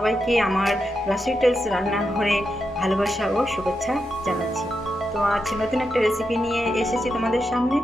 সবাইকে আমার রাশি টেলস রান্নাঘরে ভালোবাসা ও শুভেচ্ছা জানাচ্ছি। তো আজ নতুন একটা রেসিপি নিয়ে এসেছি তোমাদের সামনে।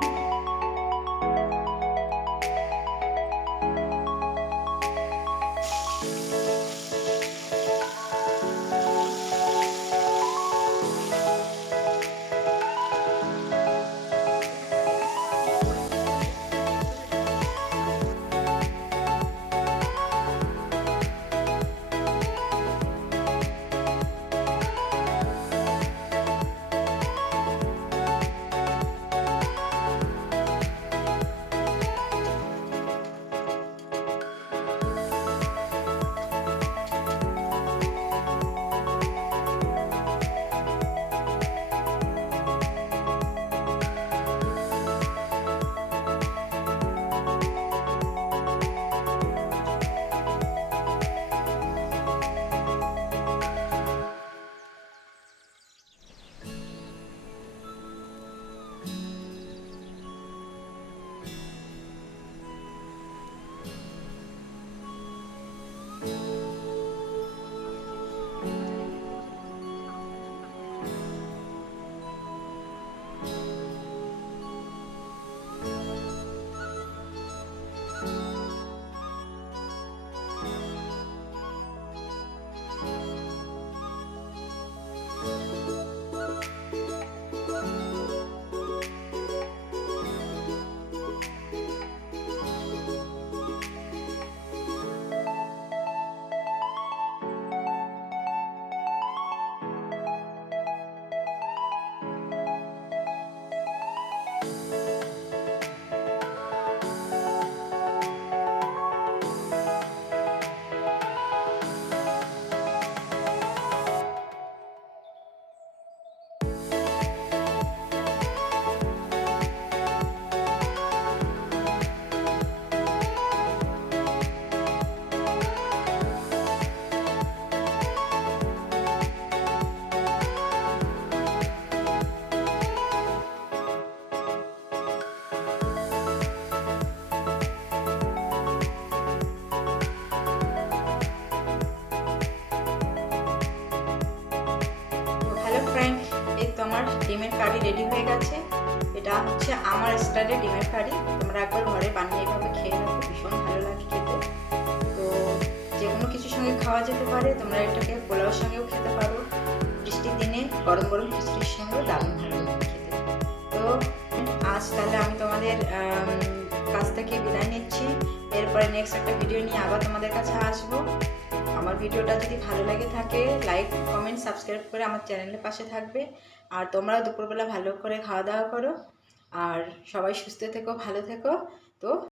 হ্যালো ফ্রেন্ড, এই তো আমার ডিমের কারি রেডি হয়ে গেছে। এটা হচ্ছে আমার স্টাইলের ডিমের কারি। তোমরা একবার ঘরে বানিয়ে এভাবে খেয়ে দেখো, ভীষণ ভালো লাগে খেতে। তো যে কোনো কিছুর সঙ্গে খাওয়া যেতে পারে। তোমরা এটাকে পোলাওর সঙ্গেও খেতে পারো, বৃষ্টির দিনে গরম গরম খিচুড়ির সঙ্গেও দারুণ ভালো লাগে খেতে। তো আজ তাহলে আমি তোমাদের কাছ থেকে বিদায় নিচ্ছি। এরপরে নেক্সট একটা ভিডিও নিয়ে আবার তোমাদের কাছে আসবো। আমার ভিডিওটা যদি ভালো লাগে থাকে, লাইক কমেন্ট সাবস্ক্রাইব করে আমার চ্যানেলের পাশে থাকবে। আর তোমরাও দুপুরবেলা ভালো করে খাওয়া দাওয়া করো। আর সবাই সুস্থ থেকো, ভালো থেকো। তো